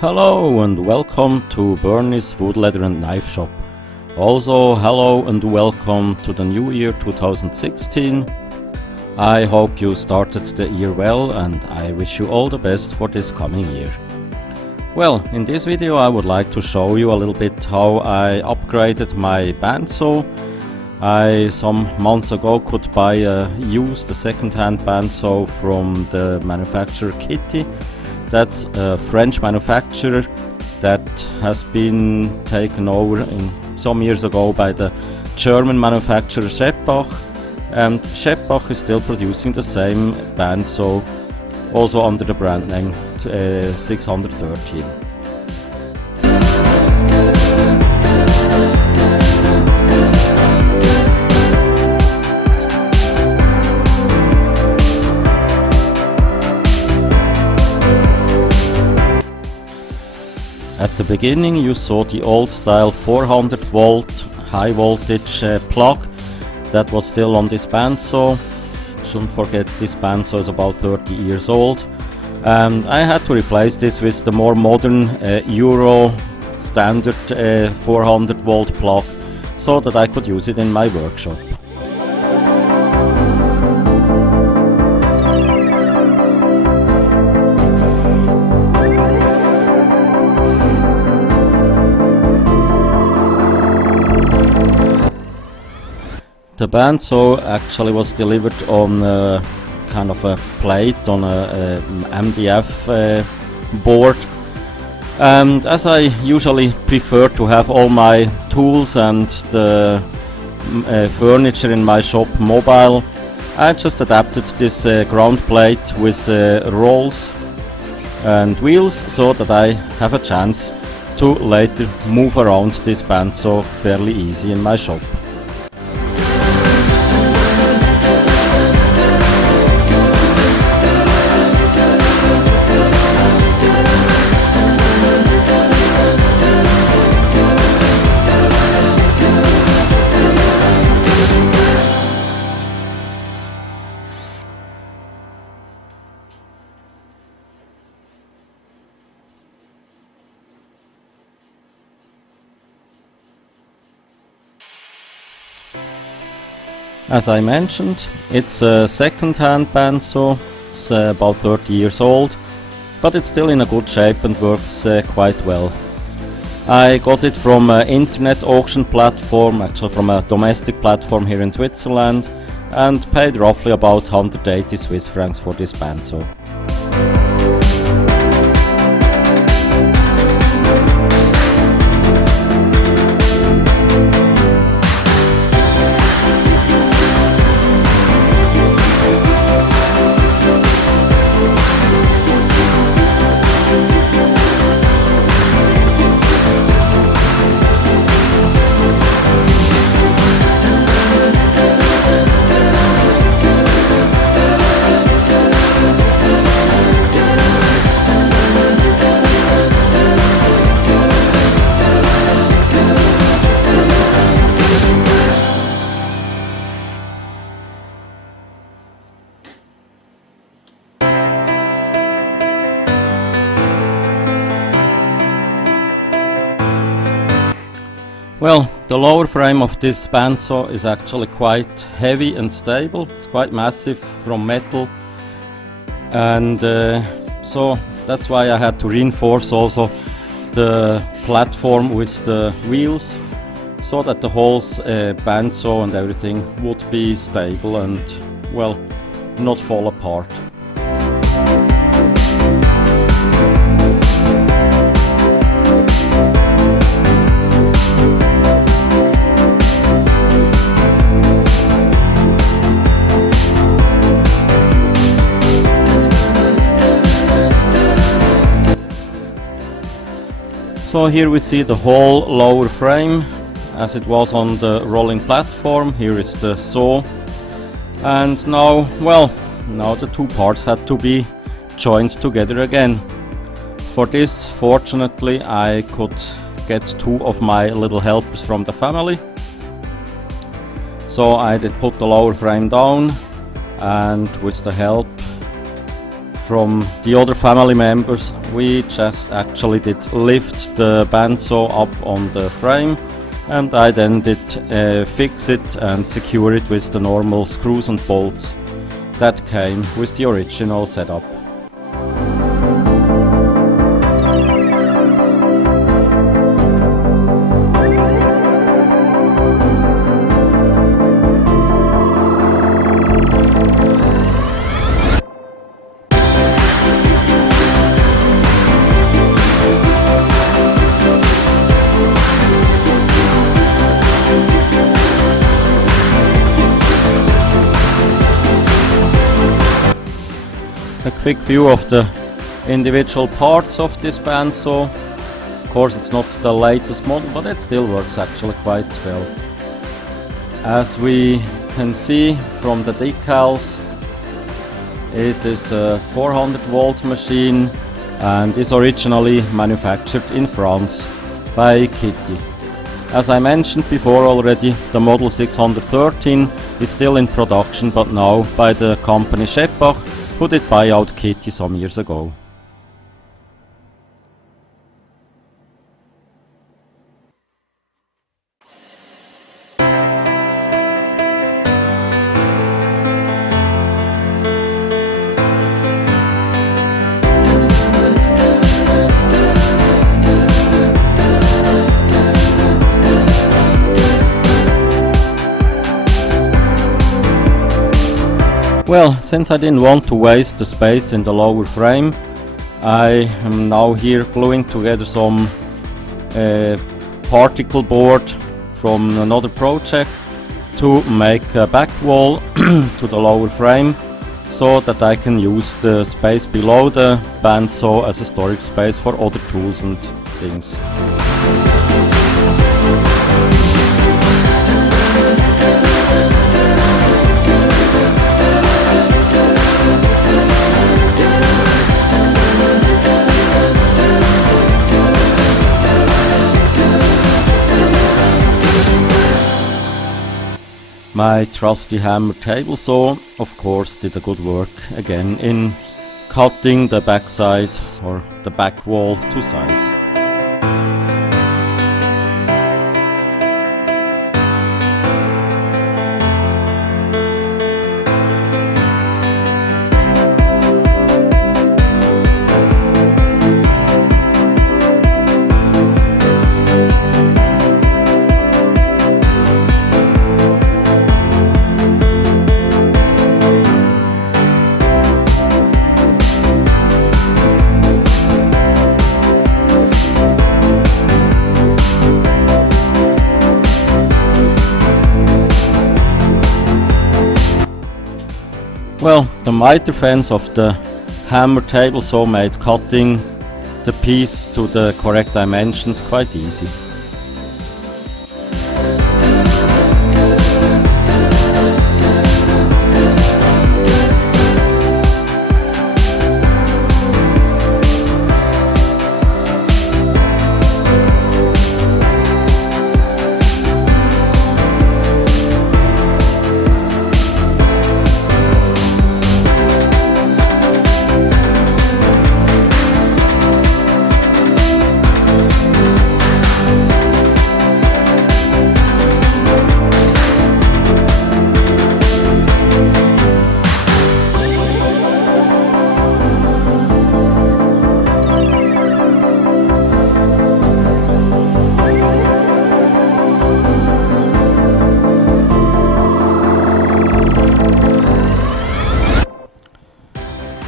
Hello and welcome to Bernie's Wood Leather and Knife Shop. Also hello and welcome to the new year 2016. I hope you started the year well and I wish you all the best for this coming year. Well, in this video I would like to show you a little bit how I upgraded my bandsaw. I some months ago could buy a used second-hand bandsaw from the manufacturer Kity. That's a French manufacturer that has been taken over some years ago by the German manufacturer Scheppach, and Scheppach is still producing the same bandsaw, also under the brand name 613. At the beginning you saw the old style 400 volt high voltage plug that was still on this bandsaw. Shouldn't forget this bandsaw is about 30 years old, and I had to replace this with the more modern Euro standard 400 volt plug so that I could use it in my workshop. The bandsaw actually was delivered on kind of a plate on a MDF board, and as I usually prefer to have all my tools and the furniture in my shop mobile, I just adapted this ground plate with rolls and wheels so that I have a chance to later move around this bandsaw fairly easy in my shop. As I mentioned, it's a second-hand bandsaw. It's about 30 years old, but it's still in a good shape and works quite well. I got it from an internet auction platform, actually from a domestic platform here in Switzerland, and paid roughly about 180 Swiss francs for this bandsaw. Well, the lower frame of this bandsaw is actually quite heavy and stable. It's quite massive from metal, and so that's why I had to reinforce also the platform with the wheels so that the whole bandsaw and everything would be stable and, well, not fall apart. So here we see the whole lower frame as it was on the rolling platform. Here is the saw, and now the two parts had to be joined together again. For this, fortunately, I could get two of my little helpers from the family. So I did put the lower frame down and with the help from the other family members. We just actually did lift the bandsaw up on the frame, and I then did fix it and secure it with the normal screws and bolts that came with the original setup. A quick view of the individual parts of this bandsaw. Of course, it's not the latest model, but it still works actually quite well. As we can see from the decals, it is a 400 volt machine and is originally manufactured in France by Kity. As I mentioned before already, the model 613 is still in production, but now by the company Scheppach, who did buy out Kity some years ago. Well, since I didn't want to waste the space in the lower frame, I am now here gluing together some particle board from another project to make a back wall to the lower frame, so that I can use the space below the bandsaw as a storage space for other tools and things. My trusty hammer table saw, of course, did a good work again in cutting the backside or the back wall to size. Well, the miter fence of the hammer table saw made cutting the piece to the correct dimensions quite easy.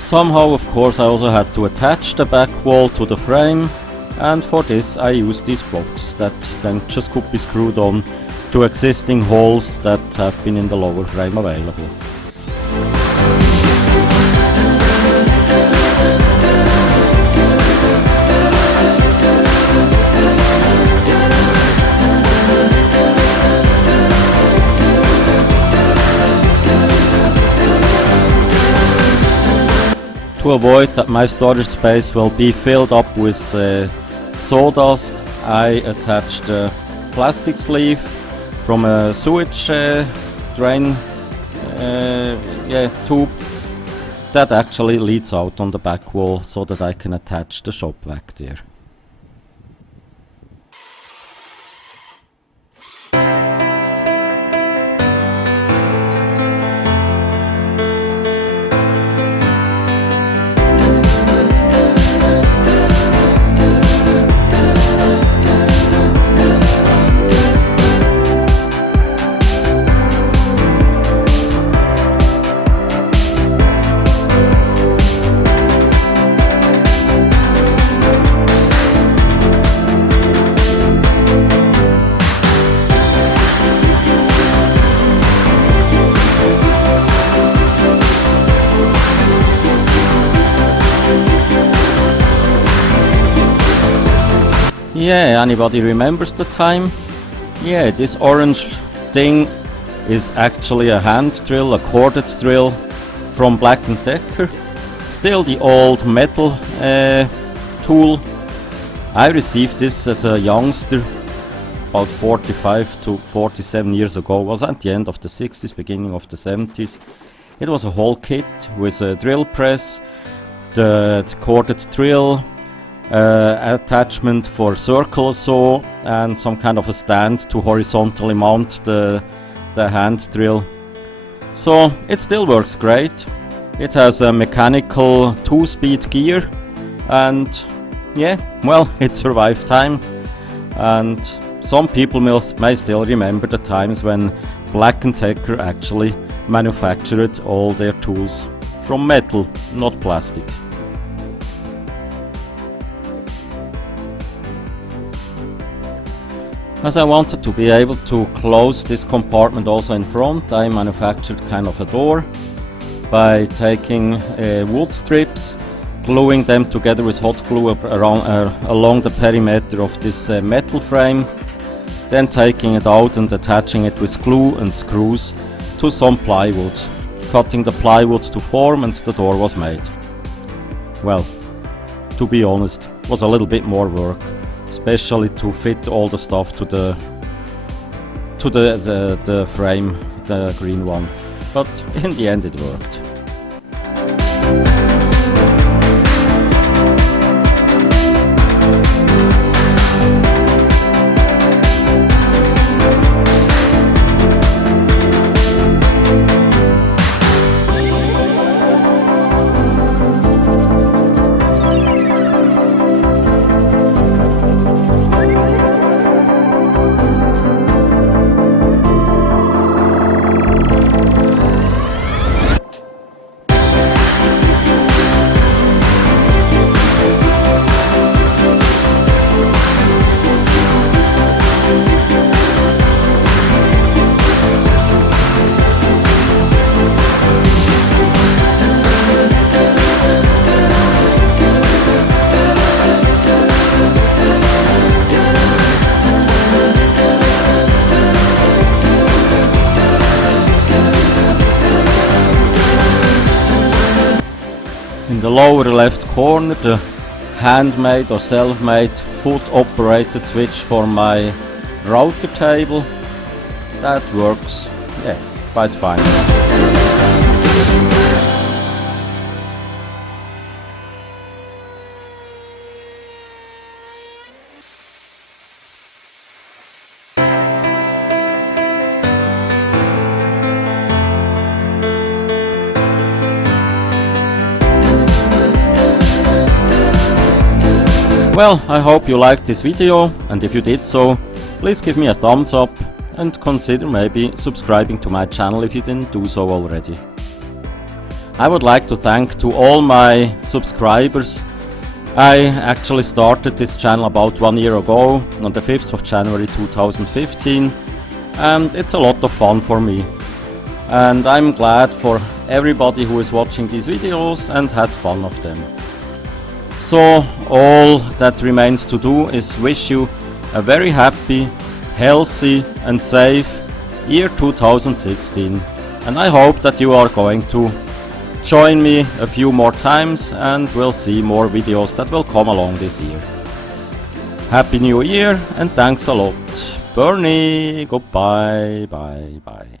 Somehow, of course, I also had to attach the back wall to the frame, and for this I used these blocks that then just could be screwed on to existing holes that have been in the lower frame available. To avoid that my storage space will be filled up with sawdust, I attached a plastic sleeve from a sewage drain tube that actually leads out on the back wall so that I can attach the shop vac there. Yeah, anybody remembers the time? Yeah, this orange thing is actually a hand drill, a corded drill from Black & Decker. Still the old metal tool. I received this as a youngster about 45 to 47 years ago. It was at the end of the 60s, beginning of the 70s. It was a whole kit with a drill press, the corded drill, attachment for circle saw, and some kind of a stand to horizontally mount the hand drill. So it still works great. It has a mechanical 2-speed gear, and yeah, well, it survived time. And some people may still remember the times when Black & Decker actually manufactured all their tools from metal, not plastic. As I wanted to be able to close this compartment also in front, I manufactured kind of a door by taking wood strips, gluing them together with hot glue along the perimeter of this metal frame, then taking it out and attaching it with glue and screws to some plywood, cutting the plywood to form, and the door was made. Well, to be honest, it was a little bit more work, especially to fit all the stuff to the frame, the green one, but in the end it worked. In the lower left corner, the handmade or self-made foot operated switch for my router table. That works, yeah, quite fine. Well, I hope you liked this video, and if you did so, please give me a thumbs up and consider maybe subscribing to my channel if you didn't do so already. I would like to thank to all my subscribers. I actually started this channel about 1 year ago, on the 5th of January 2015, and it's a lot of fun for me. And I'm glad for everybody who is watching these videos and has fun of them. So all that remains to do is wish you a very happy, healthy and safe year 2016. And I hope that you are going to join me a few more times and we'll see more videos that will come along this year. Happy New Year and thanks a lot. Bernie, goodbye, bye, bye.